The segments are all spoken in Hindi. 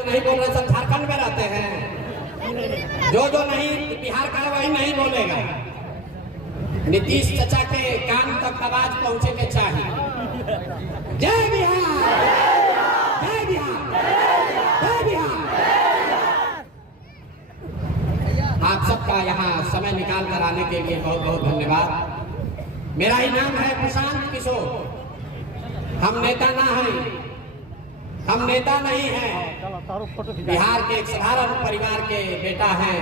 जो नहीं बोल रहे सब झारखंड में रहते हैं। जो नहीं बिहार का वही नहीं बोलेगा। नीतीश चाचा के कान तक आवाज पहुंचे के चाहिए। जय बिहार, जय बिहार, जय बिहार। आप सबका यहाँ समय निकाल कर आने के लिए बहुत बहुत धन्यवाद। मेरा ही नाम है प्रशांत किशोर। हम नेता ना हैं, हम नेता नहीं हैं। बिहार के एक साधारण परिवार के बेटा हैं।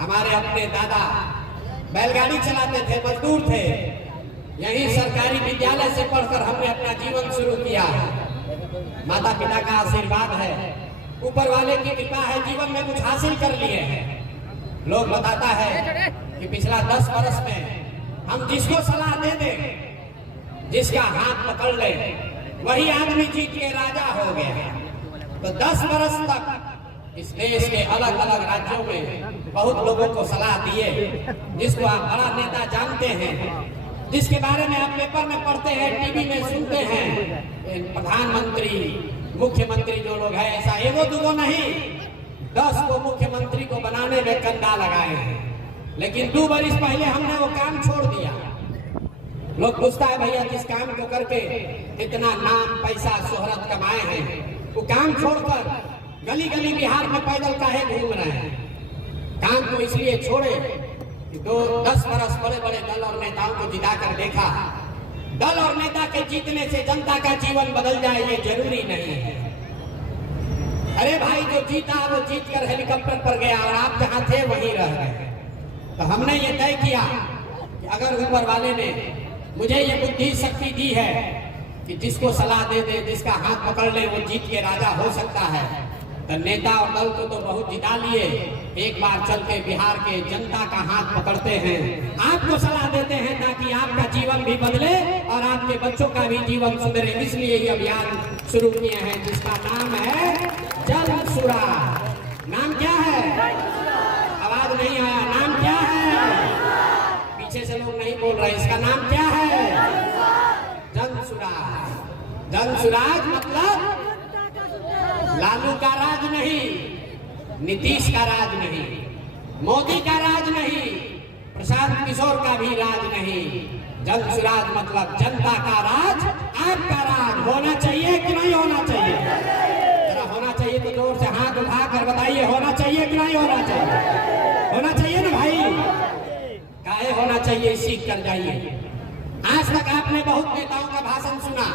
हमारे अपने दादा बैलगाड़ी चलाते थे, मजदूर थे। यही सरकारी विद्यालय से पढ़कर हमने अपना जीवन शुरू किया है। माता पिता का आशीर्वाद है, ऊपर वाले की कृपा है, जीवन में कुछ हासिल कर लिए हैं। लोग बताता है कि पिछला 10 वर्ष में हम जिसको सलाह दे दें, जिसका हाथ पकड़ ले, वही आदमी जीत के राजा हो गया। तो 10 वर्ष तक इस देश के अलग अलग राज्यों में बहुत लोगों को सलाह दिए, जिसको आप बड़ा नेता जानते हैं, जिसके बारे में आप पेपर में पढ़ते हैं, टीवी में सुनते हैं। प्रधानमंत्री, मुख्यमंत्री जो लोग हैं, ऐसा एगो दूगो नहीं, 10 को मुख्यमंत्री को बनाने में कंधा लगाए हैं। लेकिन 2 वर्ष पहले हमने वो काम छोड़ दिया। लोग पूछता है भैया जिस काम को करके इतना नाम, पैसा, शोहरत कमाए हैं, वो काम छोड़कर गली गली बिहार में पैदल काहे घूम रहे हैं? काम को इसलिए छोड़े कि 10 वर्ष बड़े बड़े दल और नेताओं को जिता कर देखा। दल और नेता के जीतने से जनता का जीवन बदल जाए ये जरूरी नहीं है। अरे भाई जो जीता वो जीत कर हेलीकॉप्टर पर गया और आप जहाँ थे वहीं रह गए। तो हमने ये तय किया कि अगर ऊपर वाले ने मुझे ये बुद्धि शक्ति दी है कि जिसको सलाह दे दे, जिसका हाथ पकड़ ले, वो जीत के राजा हो सकता है। तो नेता और दल को तो बहुत जिता लिए, एक बार चल के बिहार के जनता का हाथ पकड़ते हैं, आपको सलाह देते हैं ताकि आपका जीवन भी बदले और आपके बच्चों का भी जीवन सुधरे। इसलिए ये अभियान शुरू किए हैं जिसका नाम है जन सुराज। नाम क्या है? आवाज नहीं आया। नाम क्या है? पीछे से लोग नहीं बोल रहे। इसका नाम क्या है? जन सुराज। जन सुराज मतलब लालू का राज नहीं, नीतीश का राज नहीं, मोदी का राज नहीं, प्रशांत किशोर का भी राज नहीं। जन सुराज मतलब जनता का राज, आपका राज होना चाहिए कि नहीं होना चाहिए? जरा होना चाहिए तो जोर से हाथ उठा कर बताइए, होना चाहिए कि नहीं होना चाहिए? होना चाहिए ना भाई? काहे होना चाहिए, सीख कर जाइए। आज तक आपने बहुत नेताओं का भाषण सुना,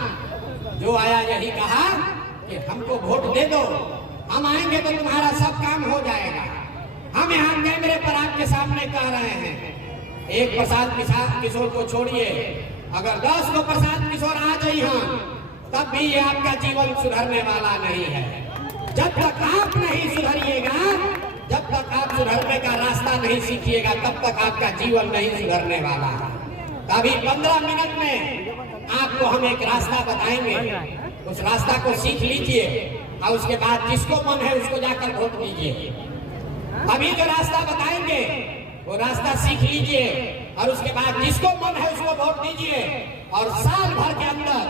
जो आया यही कहा कि हमको वोट दे दो, हम आएंगे तो तुम्हारा सब काम हो जाएगा। हम यहाँ कैमरे पर आपके सामने कह रहे हैं, एक प्रशांत किशोर को छोड़िए, अगर 10 को प्रशांत किशोर आ जाए यहाँ, तब भी ये आपका जीवन सुधरने वाला नहीं है। जब तक आप नहीं सुधरिएगा, जब तक आप सुधरने का रास्ता नहीं सीखिएगा, तब तक आपका जीवन नहीं सुधरने वाला है। अभी 15 मिनट में आपको हम एक रास्ता बताएंगे, उस रास्ता को सीख लीजिए और उसके बाद जिसको मन है उसको जाकर वोट दीजिए। अभी जो रास्ता बताएंगे वो रास्ता सीख लीजिए और उसके बाद जिसको मन है उसको वोट दीजिए। और साल भर के अंदर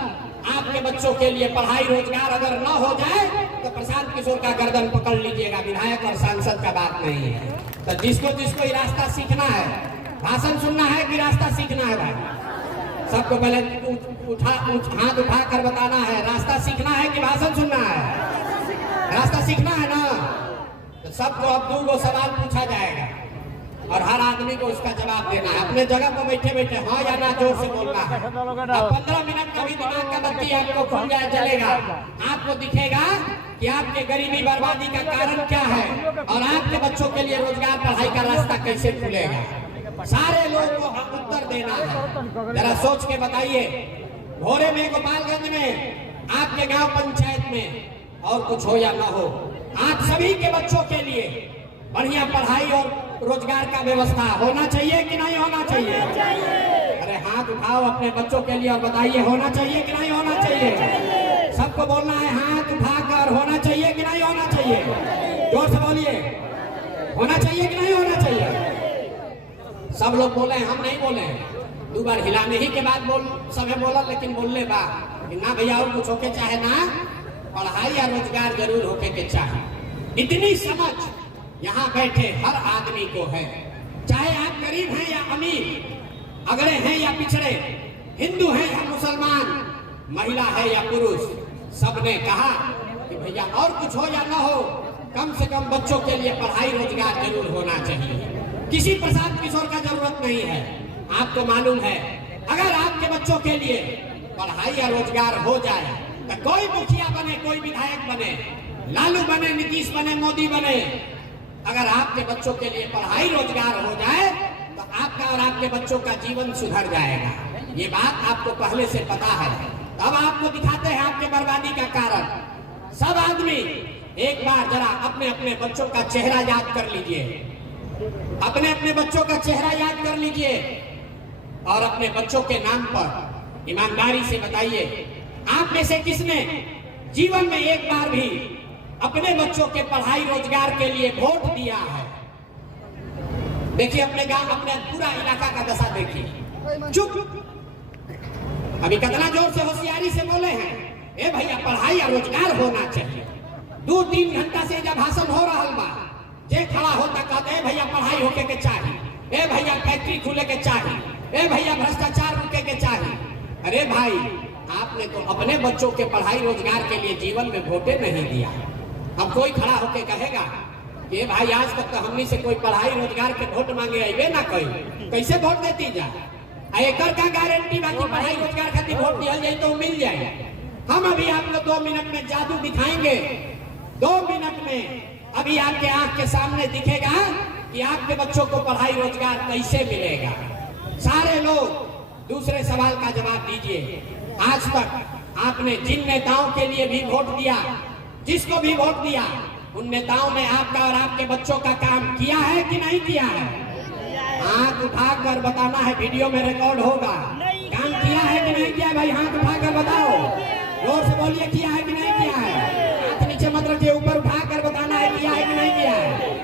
आपके बच्चों के लिए पढ़ाई रोजगार अगर न हो जाए तो प्रशांत किशोर का गर्दन पकड़ लीजिएगा। विधायक और सांसद का बात नहीं है। तो जिसको जिसको ये रास्ता सीखना है, भाषण सुनना है कि रास्ता सीखना है भाई? सबको पहले हाथ उठा कर बताना है, रास्ता सीखना है कि भाषण सुनना है? रास्ता सीखना है ना? तो सबको अब 2 सवाल पूछा जाएगा और हर आदमी को उसका जवाब देना है। अपने जगह पर बैठे बैठे हाँ या ना जोर से बोलना है। अब 15 मिनट का भी दिमाग का बत्ती आपको खुल जाए चलेगा। आपको दिखेगा कि आपके गरीबी बर्बादी का कारण क्या है और आपके बच्चों के लिए रोजगार पढ़ाई का रास्ता कैसे खुलेगा। सारे लोगों को उत्तर देना है। जरा सोच के बताइए, भोरे में, गोपालगंज में, आपके गांव पंचायत में और कुछ हो या ना हो, आप सभी के बच्चों के लिए बढ़िया पढ़ाई और रोजगार का व्यवस्था होना चाहिए कि नहीं होना चाहिए? अरे हाथ उठाओ अपने बच्चों के लिए और बताइए, होना चाहिए कि नहीं होना चाहिए? सबको बोलना है हाथ उठाकर, होना चाहिए कि नहीं होना चाहिए? जोर से बोलिए, होना चाहिए कि नहीं होना चाहिए? सब लोग बोले, हम नहीं बोले। 2 बार हिलाने ही के बाद सब बोला, लेकिन बोलने बा ना भैया और कुछ होके चाहे ना, पढ़ाई या रोजगार जरूर होके के चाहे। इतनी समझ यहाँ बैठे हर आदमी को है, चाहे आप गरीब हैं या अमीर, अगड़े हैं या पिछड़े, हिंदू हैं या मुसलमान, महिला है या पुरुष, सबने कहा कि भैया और कुछ हो या ना हो, कम से कम बच्चों के लिए पढ़ाई रोजगार जरूर होना चाहिए। किसी प्रसाद किशोर का जरूरत नहीं है। आपको मालूम है अगर आपके बच्चों के लिए पढ़ाई या रोजगार हो जाए तो कोई मुखिया बने, कोई विधायक बने, लालू बने, नीतीश बने, मोदी बने, अगर आपके बच्चों के लिए पढ़ाई रोजगार हो जाए तो आपका और आपके बच्चों का जीवन सुधर जाएगा। ये बात आपको पहले से पता है। अब आपको दिखाते हैं आपके बर्बादी का कारण। सब आदमी एक बार जरा अपने अपने बच्चों का चेहरा याद कर लीजिए, अपने अपने बच्चों का चेहरा याद कर लीजिए और अपने बच्चों के नाम पर ईमानदारी से बताइए, आप में से किसने जीवन में एक बार भी अपने बच्चों के पढ़ाई रोजगार के लिए वोट दिया है? देखिए अपने गांव, अपने पूरा इलाका का दशा देखिए। चुप। अभी कितना जोर से होशियारी से बोले हैं, ए भैया पढ़ाई या रोजगार होना चाहिए। 2-3 घंटा से जब भाषण हो रहा बा, जे खड़ा होता कहते भैया पढ़ाई होके के चाहिए, ए भैया फैक्ट्री खुले के चाहिए, ए भैया भ्रष्टाचार रुके के चाहिए। अरे भाई आपने तो अपने बच्चों के पढ़ाई रोजगार के लिए जीवन में वोटे नहीं दिया। अब कोई खड़ा होके कहेगा कि भाई आज तक तो हमनी से कोई पढ़ाई रोजगार के वोट मांगे आइबे ना कोई, कैसे वोट देती जा? एकर का गारंटी बाकी पढ़ाई रोजगार खातिर वोट दिया जाए तो मिल जाए। हम अभी आपको 2 मिनट में जादू दिखाएंगे। 2 मिनट में अभी आपके आंख के सामने दिखेगा कि आपके बच्चों को पढ़ाई रोजगार कैसे मिलेगा। सारे लोग दूसरे सवाल का जवाब दीजिए। आज तक आपने जिन नेताओं के लिए भी वोट दिया, जिसको भी वोट दिया, उन नेताओं ने आपका और आपके बच्चों का काम किया है कि नहीं किया है? हाथ उठाकर बताना है, वीडियो में रिकॉर्ड होगा। काम किया है कि नहीं किया? भाई हाथ उठाकर बताओ, जोर से बोलिए, किया है कि नहीं किया है? हाथ नीचे मत रखिए, ऊपर उठाकर बताना है किया है कि नहीं किया है?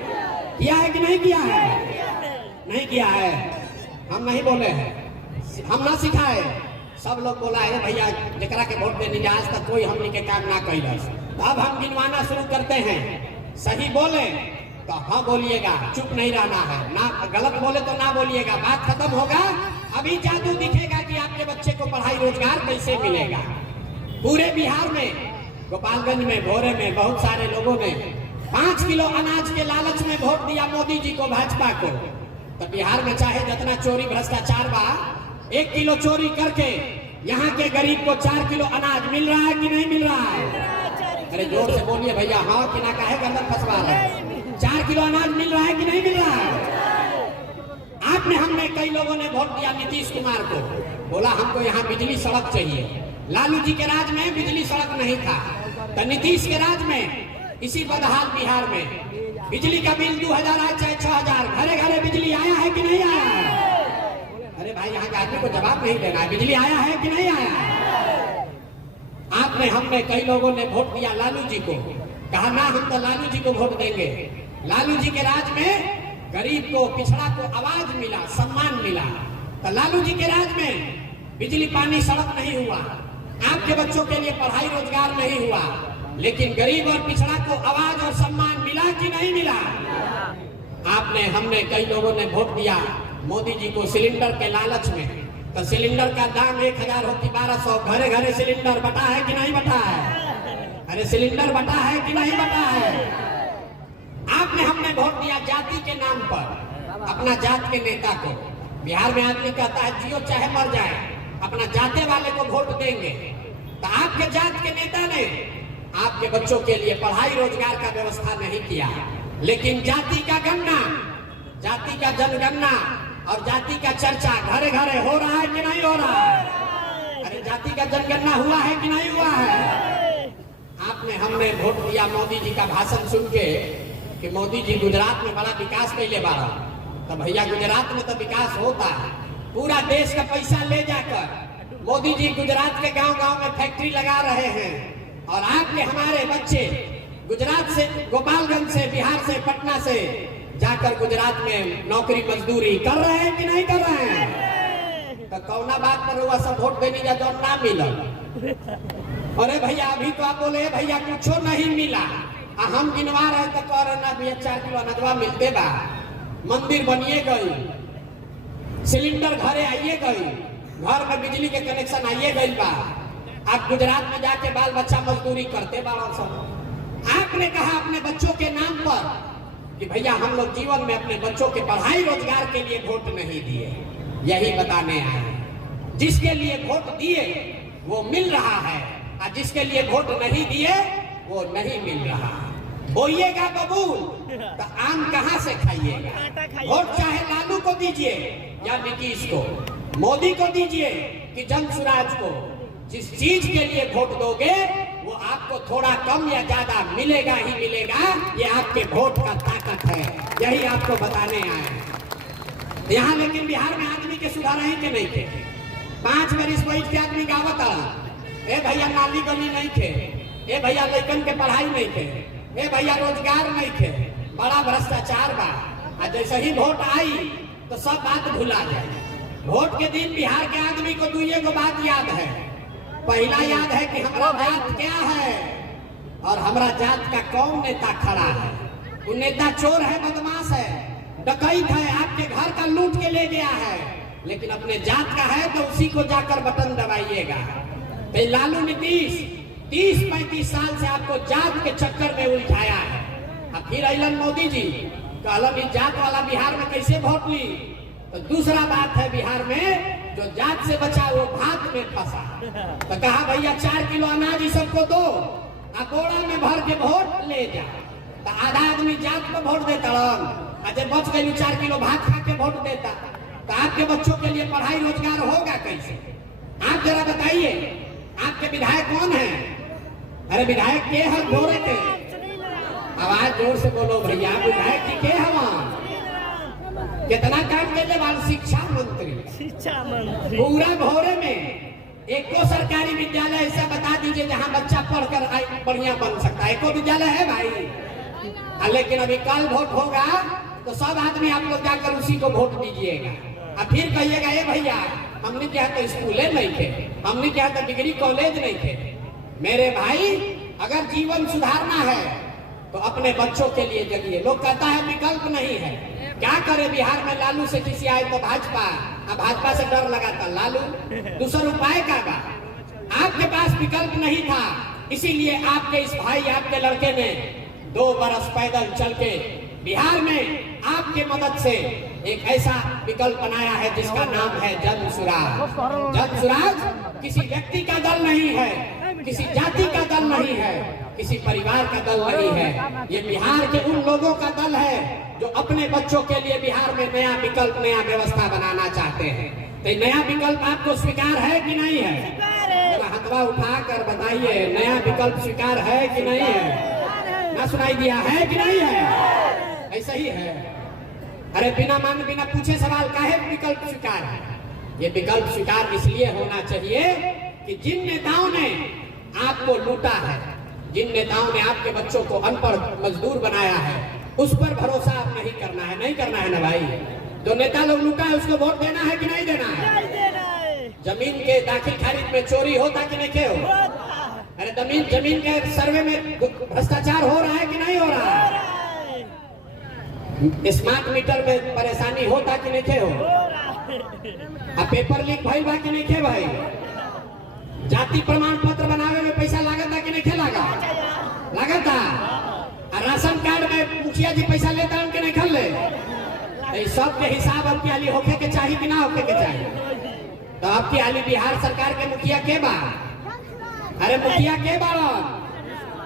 किया है कि नहीं किया है? नहीं किया है। हम नहीं बोले हैं, हम ना सिखाए, सब लोग बोला है भैया जकरा के वोट देने जा, आज तक कोई हमने के काम ना कैलस। अब हम गिनवाना शुरू करते हैं। सही बोले तो हाँ बोलिएगा, चुप नहीं रहना है, ना गलत बोले तो ना बोलिएगा। बात खत्म होगा, अभी जादू दिखेगा कि आपके बच्चे को पढ़ाई रोजगार कैसे मिलेगा। पूरे बिहार में, गोपालगंज में, भोरे में बहुत सारे लोगों ने 5 किलो अनाज के लालच में वोट दिया मोदी जी को, भाजपा को। तो बिहार में चाहे जितना चोरी भ्रष्टाचार बा, 1 किलो चोरी करके यहाँ के गरीब को 4 किलो अनाज मिल रहा है कि नहीं मिल रहा है? अरे जोर से बोलिए भैया, हाँ कि ना काहे गर्दन फंसवा रहे? 4 किलो अनाज मिल रहा है कि नहीं मिल रहा है? आपने, हमने कई लोगों ने वोट दिया नीतीश कुमार को, बोला हमको यहाँ बिजली सड़क चाहिए। लालू जी के राज में बिजली सड़क नहीं था, तो नीतीश के राज में इसी बदहाल बिहार में बिजली का बिल 2000 आए चाहे 6000, घरे घरे बिजली आया है कि नहीं आया है? अरे भाई यहाँ के आदमी को जवाब नहीं देना है, बिजली आया है कि नहीं आया है? आपने, हमने कई लोगों ने वोट दिया लालू जी को, कहा ना हम तो लालू जी को वोट देंगे। लालू जी के राज में गरीब को, पिछड़ा को आवाज मिला, सम्मान मिला। तो लालू जी के राज में बिजली पानी सड़क नहीं हुआ, आपके बच्चों के लिए पढ़ाई रोजगार नहीं हुआ, लेकिन गरीब और पिछड़ा को आवाज और सम्मान मिला कि नहीं मिला? आपने, हमने कई लोगों ने वोट दिया मोदी जी को सिलेंडर के लालच में। तो सिलेंडर का दाम 1000 हो कि 1200, घरे घरे सिलेंडर बटा है कि नहीं बटा है? अरे सिलेंडर बटा है कि नहीं बटा है? आपने, हमने वोट दिया जाति के नाम पर, अपना जात के नेता को। बिहार में आदमी कहता है जियो चाहे मर जाए, अपना जाते वाले को वोट देंगे। तो आपके जात के नेता ने आपके बच्चों के लिए पढ़ाई रोजगार का व्यवस्था नहीं किया, लेकिन जाति का गणना, जाति का जनगणना और जाति का चर्चा घरे घरे हो रहा है कि नहीं हो रहा है? अरे जाति का जनगणना हुआ है कि नहीं हुआ है? आपने, हमने वोट दिया मोदी जी का भाषण सुन के कि मोदी जी गुजरात में बड़ा विकास कैले बारा। तो भैया गुजरात में तो विकास होता है, पूरा देश का पैसा ले जाकर मोदी जी गुजरात के गांव गांव में फैक्ट्री लगा रहे हैं। और आपके हमारे बच्चे गुजरात से, गोपालगंज से, बिहार से, पटना से जाकर गुजरात में नौकरी मजदूरी कर रहे हैं कि नहीं कर रहे हैं? तो कौना बात पर हुआ सब वोट देने का जौन ना मिला? अरे भैया अभी तो आप बोले भैया कुछ नहीं मिला, हम गिनवा रहे तो कह रहे ना भैया 4 किलो अनजवा मिलते बा, मंदिर बनिए गई, सिलेंडर घरे आइए गई, घर में बिजली के कनेक्शन आइए गई बा। आप गुजरात में जाके बाल बच्चा मजदूरी करते बाबा सब। आपने कहा अपने बच्चों के नाम पर कि भैया हम लोग जीवन में अपने बच्चों के पढ़ाई रोजगार के लिए वोट नहीं दिए, यही बताने आए। जिसके लिए वोट दिए वो मिल रहा है और जिसके लिए वोट नहीं दिए वो नहीं मिल रहा। बोइएगा बबूल तो आम कहां से खाइएगा। वोट चाहे लालू को दीजिए या नीतीश को, मोदी को दीजिए कि जनसुराज को, जिस चीज के लिए वोट दोगे वो आपको थोड़ा कम या ज्यादा मिलेगा ही मिलेगा। ये आपके वोट का ताकत है, यही आपको बताने आए। यहाँ लेकिन बिहार में आदमी के सुधार है कि नहीं थे। 5 बरिस बैठ के आदमी गावत ए भैया नाली गली नहीं थे, ए भैया लड़कन के पढ़ाई नहीं थे, ए भैया रोजगार नहीं थे, बड़ा भ्रष्टाचार बा। और जैसे ही वोट आई तो सब बात भुला जाए। वोट के दिन बिहार के आदमी को 2 बात याद है। पहला याद है कि हमारा जात क्या है और हमारा जात का कौन नेता खड़ा है। वो नेता चोर है, बदमाश है, डकैत है, आपके घर का लूट के ले गया है, लेकिन अपने जात का है तो उसी को जाकर बटन दबाइएगा। तो लालू नीतीश 30-35 साल से आपको जात के चक्कर में उलझाया है। अब फिर अलन मोदी जी कहलन इस जात वाला बिहार में कैसे वोट ली। तो दूसरा बात है बिहार में जो जात से बचा वो भात में फंसा। तो कहा भैया 4 किलो अनाज ही सबको दो, बोरा में भर के वोट ले जा। तो आधा आदमी जात को वोट देता, जब बच गई 4 किलो भात खा के वोट देता। तो आपके बच्चों के लिए पढ़ाई रोजगार होगा कैसे? आप जरा बताइए, आपके विधायक कौन है? अरे विधायक के है भोरे के? आवाज जोर से बोलो भैया, विधायक जी के हवा कितना काम देने वाले? शिक्षा मंत्री। पूरा भोरे में एको सरकारी विद्यालय ऐसा बता दीजिए जहां बच्चा पढ़कर बढ़िया बन सकता है। एको विद्यालय है भाई? लेकिन अभी कल वोट होगा तो सब आदमी आप लोग जाकर उसी को वोट दीजिएगा। अब फिर कहिएगा ए भैया हमने क्या तो स्कूलें नहीं थे, हमने क्या तो डिग्री कॉलेज नहीं थे। मेरे भाई अगर जीवन सुधारना है तो अपने बच्चों के लिए जगिए। लोग कहता है विकल्प नहीं है, क्या करे? बिहार में लालू से किसी आए तो भाजपा, अब भाजपा से डर लगाता लालू। दूसरा उपाय क्या बा? आपके पास विकल्प नहीं था, इसीलिए आपके इस भाई आपके लड़के ने 2 बरस पैदल चल के बिहार में आपके मदद से एक ऐसा विकल्प बनाया है जिसका नाम है जनसुराज। जनसुराज किसी व्यक्ति का दल नहीं है, किसी जाति का दल नहीं है, किसी परिवार का दल नहीं है। ये बिहार के उन लोगों का दल है जो अपने बच्चों के लिए बिहार में नया विकल्प, नया व्यवस्था बनाना चाहते हैं। तो नया विकल्प आपको स्वीकार है कि नहीं है? हथवा उठा कर बताइए, नया विकल्प स्वीकार है कि नहीं है? ना सुनाई दिया है कि नहीं है? ऐसा ही है। अरे बिना बिना पूछे सवाल काहे विकल्प स्वीकार है? ये विकल्प स्वीकार इसलिए होना चाहिए कि जिन नेताओं ने आपको लूटा है, जिन नेताओं ने आपके बच्चों को अनपढ़ मजदूर बनाया है, उस पर भरोसा आप नहीं करना है। नहीं करना है ना भाई? जो नेता लोग लूटा है उसको वोट देना है कि नहीं देना है? जमीन के दाखिल खारिज में चोरी होता कि नहीं हो? अरे जमीन के सर्वे में भ्रष्टाचार हो रहा है कि नहीं हो रहा है? स्मार्ट मीटर में परेशानी होता कि नहीं हो? अब पेपर लीक भाई बा कि नहीं भाई? जाति प्रमाण पत्र बनावे में पैसा लागता कि नहीं लागा? लागता। राशन कार्ड में मुखिया जी पैसा लेता उनके नहीं खल ले। सब के हिसाब अब की होके के चाहिए कि ना होके के चाहिए? तो अब की बिहार सरकार के मुखिया के बा? अरे मुखिया के बाड़ा?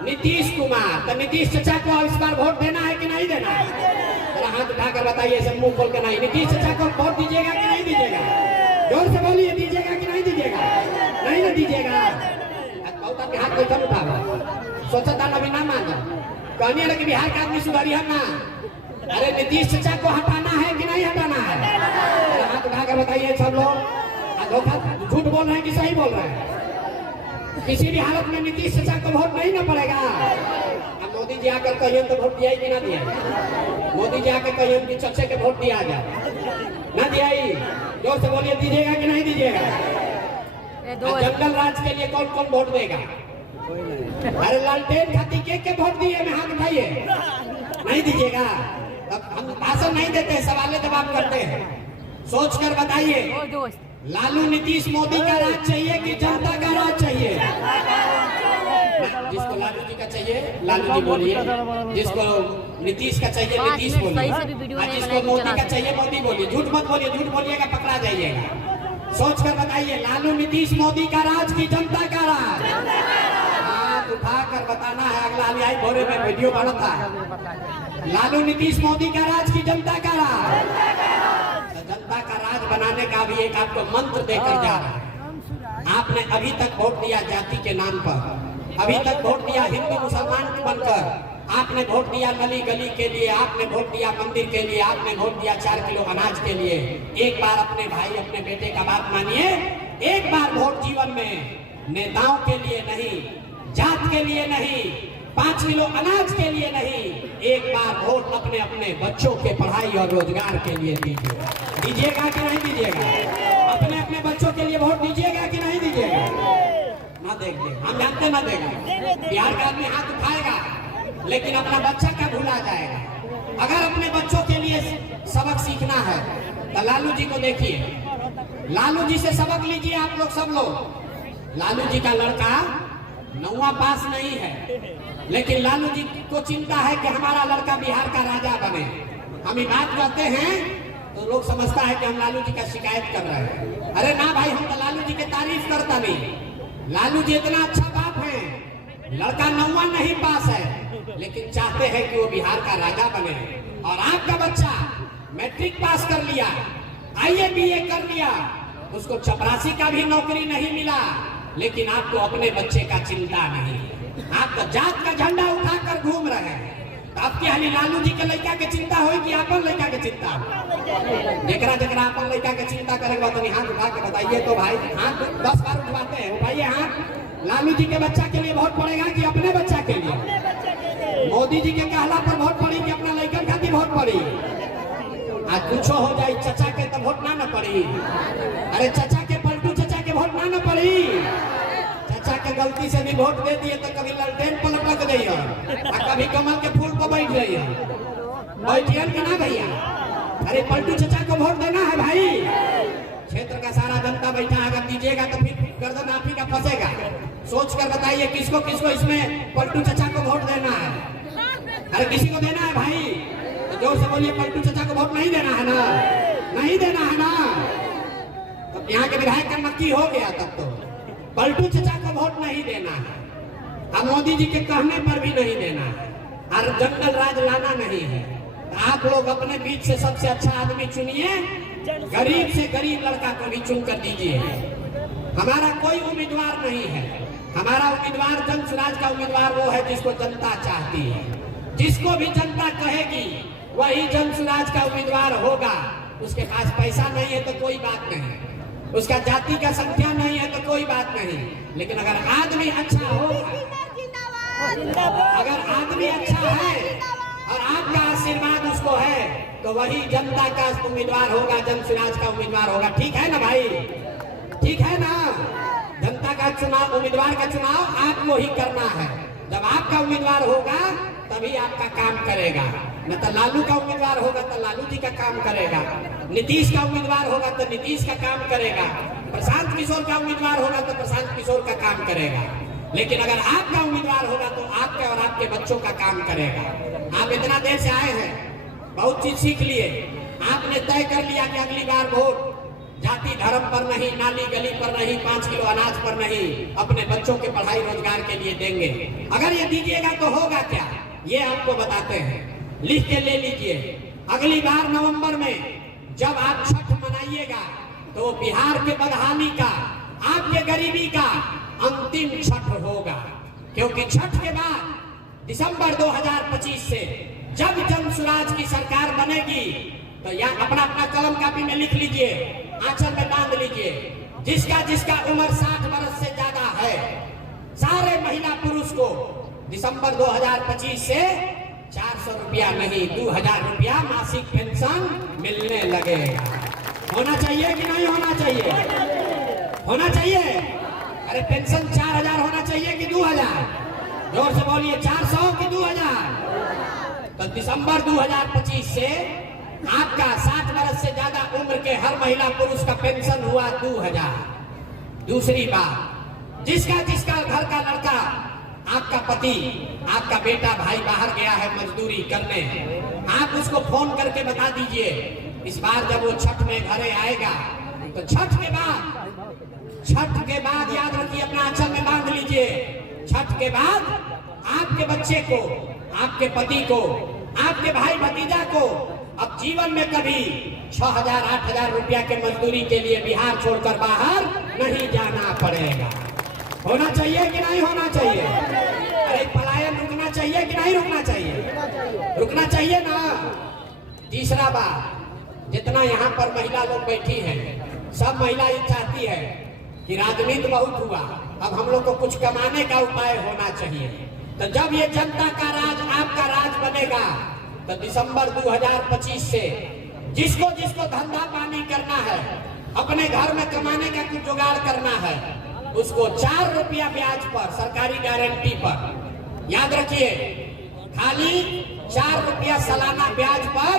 नीतीश कुमार। तो नीतीश चाचा को इस बार वोट देना है कि नहीं देना है? हाथ उठाकर बताइए, सब मुंह खोल के नहीं। नीतीश चाचा को वोट दीजिएगा कि नहीं दीजिएगा? जोर से बोलिए, दीजिएगा कि नहीं दीजिएगा? नहीं ना दीजिएगा? बहुत आपके हाथ कोई उठावा सोचता नबी ना मांगा कहनी है कि बिहार का आदमी सुधारी है ना। अरे नीतीश चाचा को हटाना है कि नहीं हटाना है? हाथ उठाकर बताइए सब लोग। धोखा झूठ बोल रहे हैं कि सही बोल रहे हैं? किसी भी हालत में नीतीश चाचा को वोट नहीं ना पड़ेगा। अब मोदी जी आकर कहिए तो वोट दिया कि ना दिया? मोदी जी आकर कहिए कि चचे के वोट दिया जाए, ना दिया? जोर से बोलिए, दीजिएगा कि नहीं दीजिएगा? जंगल राज के लिए कौन कौन वोट देगा? अरे लालटेन खाती के वोट दिए में हाथ उठाइए, नहीं दीजिएगा। तब हम भाषण नहीं देते, सवाल जवाब करते हैं। सोच कर बताइए, लालू नीतीश मोदी का राज चाहिए कि जनता का राज चाहिए? जिसको लालू जी का चाहिए लालू जी बोलिए, जिसको नीतीश का चाहिए नीतीश बोलिए, जिसको मोदी का चाहिए मोदी बोलिए। झूठ मत बोलिए, झूठ बोलिएगा पकड़ा जाइएगा। सोच कर बताइए, लालू नीतीश मोदी का राज की जनता का राज? हाथ उठा कर बताना है। अगला आई भोरे में वीडियो बना था, लालू नीतीश मोदी का राज की जनता का राज? जनता का राज बनाने का भी एक आपको मंत्र देकर जा रहा है। आपने अभी तक वोट दिया जाति के नाम पर, अभी तक वोट दिया हिंदू मुसलमान बनकर, आपने वोट दिया गली गली के लिए, आपने वोट दिया मंदिर के लिए, आपने वोट दिया 4 किलो अनाज के लिए। एक बार अपने भाई अपने बेटे का बात मानिए, एक बार वोट जीवन में नेताओं के लिए नहीं, जात के लिए नहीं, 5 किलो अनाज के लिए नहीं, एक बार वोट अपने अपने बच्चों के पढ़ाई और रोजगार के लिए दीजिए। दीजिएगा कि नहीं दीजिएगा? अपने अपने बच्चों के लिए वोट दीजिएगा कि नहीं दीजिएगा? ना देंगे, हम जानते ना देगा। बिहार का आदमी हाथ उठाएगा लेकिन अपना बच्चा का भूला जाएगा। अगर अपने बच्चों के लिए सबक सीखना है तो लालू जी को देखिए, लालू जी से सबक लीजिए आप लोग सब लोग। लालू जी का लड़का 9वां पास नहीं है, लेकिन लालू जी को चिंता है कि हमारा लड़का बिहार का राजा बने। हम ये बात कहते हैं तो लोग समझता है कि हम लालू जी का शिकायत कर रहे हैं। अरे ना भाई, हम तो लालू जी की तारीफ करता नहीं। लालू जी इतना अच्छा बाप है, लड़का 9वां नहीं पास है लेकिन चाहते हैं कि वो बिहार का राजा बने। और आपका बच्चा मैट्रिक पास कर लिया, IAS BA कर लिया, उसको चपरासी का भी नौकरी नहीं मिला, लेकिन आपको अपने बच्चे का चिंता नहीं। आप तो जात का झंडा उठाकर घूम रहे हैं। आपके हाली लालू जी के लड़का के चिंता हो कि अपन लड़का के चिंता हो? जरा जरा अपन लड़का के चिंता करेगा तो हाथ उठा के बताइए तो भाई। हाथ 10 बार उठवाते हैं, उठाइए हाथ। लालू जी के बच्चा के लिए वोट पड़ेगा कि अपने बच्चा के लिए? मोदी जी के कहला पर वोट पड़ी कि अपना लड़का खातिर वोट पड़ी? आज कुछ हो जाए चचा के तो वोट ना पड़ी। अरे चचा के पलटू चचा के वोट ना पड़ी। चचा के गलती से भी वोट दे दिए तो कभी लालटेन पर लटक जाइए और कभी कमल के फूल पर बैठ जाइए। बैठिए कि ना भैया? अरे पलटू चचा को वोट देना है भाई। क्षेत्र का सारा जनता बैठा है, अगर दीजिएगा तो फिर गर्दन आप ही का फंसेगा। सोच कर बताइए किसको किसको इसमें पलटू चचा को वोट देना है? अरे किसी को देना है भाई तो जोर से बोलिए, पलटू चचा को वोट नहीं देना है ना? नहीं देना है ना? तो यहाँ के विधायक का नक्की हो गया। तब तो पलटू चचा को वोट नहीं देना है, अब मोदी जी के कहने पर भी नहीं देना है, और जंगल राज लाना नहीं है। तो आप लोग अपने बीच से सबसे अच्छा आदमी चुनिए, गरीब से गरीब लड़का को भी चुन कर दीजिए। हमारा कोई उम्मीदवार नहीं है, हमारा उम्मीदवार जन स्वराज का उम्मीदवार वो है जिसको जनता चाहती है। जिसको भी जनता कहेगी वही जन स्वराज का उम्मीदवार होगा। उसके पास पैसा नहीं है तो कोई बात नहीं, उसका जाति का संख्या नहीं है तो कोई बात नहीं, लेकिन अगर आदमी अच्छा होगा, अगर आदमी अच्छा है और आपका आशीर्वाद उसको है तो वही जनता का उम्मीदवार होगा, जन स्वराज का उम्मीदवार होगा। ठीक है ना भाई? ठीक है ना? जनता का चुनाव, उम्मीदवार का चुनाव आपको ही करना है। जब आपका उम्मीदवार होगा तभी आपका काम करेगा। न तो लालू का उम्मीदवार होगा तो लालू जी का काम करेगा, नीतीश का उम्मीदवार होगा तो नीतीश का काम करेगा, प्रशांत किशोर का उम्मीदवार होगा तो प्रशांत किशोर का काम करेगा। लेकिन अगर आपका उम्मीदवार होगा तो आपके और आपके बच्चों का काम करेगा। आप इतना देर से आए हैं, बहुत चीज सीख लिए, आपने तय कर लिया कि अगली बार वोट जाति धर्म पर नहीं, नाली गली पर नहीं, 5 किलो अनाज पर नहीं, अपने बच्चों के पढ़ाई रोजगार के लिए देंगे। अगर ये दीजिएगा तो होगा क्या, ये आपको बताते हैं, लिख के ले लीजिए। अगली बार नवंबर में जब आप छठ मनाइएगा तो बिहार के बदहाली का, आपके गरीबी का अंतिम छठ होगा। क्योंकि छठ के बाद दिसंबर 2025 से जब जन स्वराज की सरकार बनेगी तो यहाँ अपना अपना कलम कापी में लिख लीजिए, आंचल में बांध लीजिए। जिसका जिसका उम्र 60 वर्ष से ज्यादा है, सारे महिला पुरुष को दिसंबर 2025 से 400 रुपया नहीं 2000 रुपया मासिक पेंशन मिलने लगेगा। होना चाहिए कि नहीं होना चाहिए? होना चाहिए। अरे पेंशन 4000 होना चाहिए कि 2000? जोर से बोलिए 400 की 2000। तो दिसंबर 2025 से आपका 60 वर्ष से ज्यादा उम्र के हर महिला पुरुष का पेंशन हुआ 2000। दूसरी बात, जिसका जिसका घर का लड़का, आपका पति, आपका बेटा भाई बाहर गया है मजदूरी करने, आप उसको फोन करके बता दीजिए। इस बार जब वो छठ में घरे आएगा तो छठ के बाद याद रखिए, अपना आंचल में बांध लीजिए। छठ के बाद आपके बच्चे को, आपके पति को, आपके भाई भतीजा को अब जीवन में कभी 6000 8000 रुपया के मजदूरी के लिए बिहार छोड़कर बाहर नहीं जाना पड़ेगा। होना चाहिए कि नहीं होना चाहिए? अरे पलायन रुकना चाहिए कि नहीं रुकना चाहिए? रुकना चाहिए ना। तीसरा बात, जितना यहाँ पर महिला लोग बैठी हैं, सब महिला ये चाहती है कि राजनीति बहुत हुआ, अब हम लोग को कुछ कमाने का उपाय होना चाहिए। तो जब ये जनता का राज, आपका राज बनेगा, तो दिसंबर 2025 से जिसको जिसको धंधा पानी करना है, अपने घर में कमाने का कुछ जुगाड़ करना है, उसको 4 रुपया ब्याज पर, सरकारी गारंटी पर, याद रखिए, खाली 4 रुपया सालाना ब्याज पर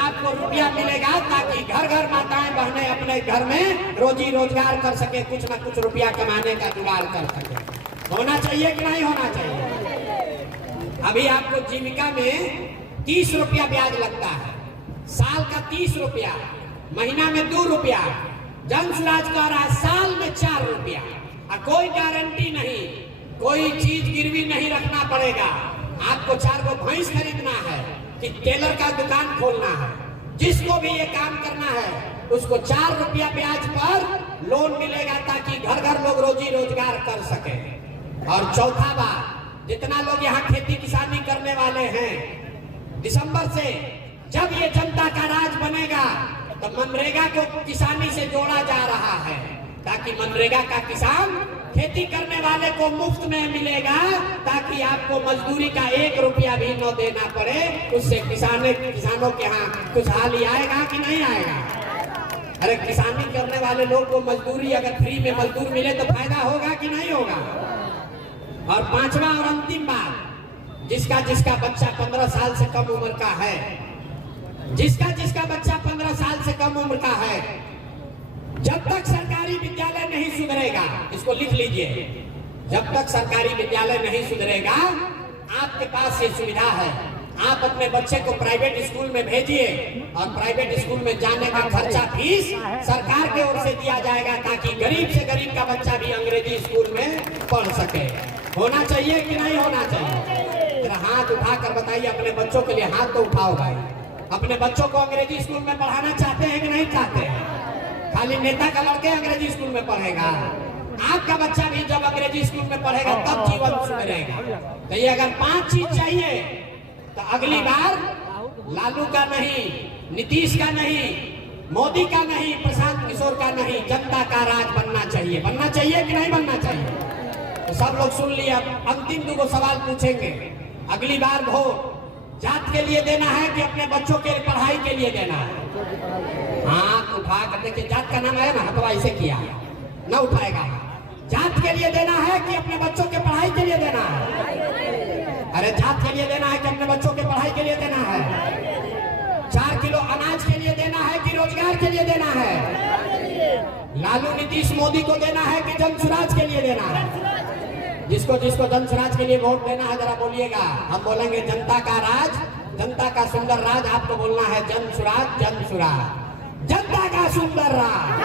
आपको रुपया मिलेगा, ताकि घर घर माताएं बहनें अपने घर में रोजी रोजगार कर सके, कुछ ना कुछ रुपया कमाने का जुगाड़ कर सके। होना चाहिए कि नहीं होना चाहिए? अभी आपको जीविका में 30 रुपया ब्याज लगता है, साल का 30 रुपया, महीना में 2 रुपया। जन स्वराज कह रहा है साल में 4 रुपया, कोई गारंटी नहीं, कोई चीज गिरवी नहीं रखना पड़ेगा। आपको 4 गो भैंस खरीदना है कि टेलर का दुकान खोलना है, जिसको भी ये काम करना है उसको 4 रुपया ब्याज पर लोन मिलेगा, ताकि घर घर लोग रोजी रोजगार कर सके। और चौथा बात, जितना लोग यहाँ खेती किसानी करने वाले हैं, दिसंबर से जब ये जनता का राज बनेगा तो मनरेगा को किसानी से जोड़ा जा रहा है, ताकि मनरेगा का किसान खेती करने वाले को मुफ्त में मिलेगा, ताकि आपको मजदूरी का 1 रुपया भी न देना पड़े। उससे किसानों के यहाँ खुशहाली आएगा कि नहीं आएगा? अरे किसानी करने वाले लोग को मजदूरी, अगर फ्री में मजदूर मिले तो फायदा होगा कि नहीं होगा? और पांचवा और अंतिम बात, जिसका जिसका बच्चा 15 साल से कम उम्र का है, जिसका जिसका बच्चा 15 साल से कम उम्र का है, जब तक सरकारी विद्यालय नहीं सुधरेगा, इसको लिख लीजिए, जब तक सरकारी विद्यालय नहीं सुधरेगा, आपके पास ये सुविधा है, आप अपने बच्चे को प्राइवेट स्कूल में भेजिए, और प्राइवेट स्कूल में जाने का खर्चा फीस सरकार की ओर से दिया जाएगा, ताकि गरीब से गरीब का बच्चा भी अंग्रेजी स्कूल में पढ़ सके। होना चाहिए कि नहीं होना चाहिए? फिर हाथ उठाकर बताइए, अपने बच्चों के लिए हाथ तो उठाओ भाई। अपने बच्चों को अंग्रेजी स्कूल में पढ़ाना चाहते हैं कि नहीं चाहते हैं? खाली नेता का लड़के अंग्रेजी स्कूल में पढ़ेगा? आपका बच्चा भी जब अंग्रेजी स्कूल में पढ़ेगा तब जीवन सुधरेगा। तो ये अगर 5 चीज चाहिए तो अगली बार लालू का नहीं, नीतीश का नहीं, मोदी का नहीं, प्रशांत किशोर का नहीं, जनता का राज बनना चाहिए। बनना चाहिए कि नहीं बनना चाहिए? तो सब लोग सुन लिया। अंतिम 2 सवाल पूछेंगे। अगली बार वोट जात के लिए देना है कि अपने बच्चों के पढ़ाई के लिए देना है? हाँ, उठा कर देखिए, जात का नाम है ना, तो ऐसे किया न उठाएगा। जात के लिए देना है कि अपने बच्चों के पढ़ाई के लिए देना है? अरे जात के लिए देना है कि अपने बच्चों के पढ़ाई के लिए देना है? 4 किलो अनाज के लिए देना है कि रोजगार के लिए देना है? लालू नीतीश मोदी को देना है कि जन स्वराज के लिए देना है? जिसको जिसको जन स्वराज के लिए वोट देना है जरा बोलिएगा। हम बोलेंगे जनता का राज, जनता का सुंदर राज। आपको बोलना है जन स्वराज, जन स्वराज, जनता का सुंदर राज।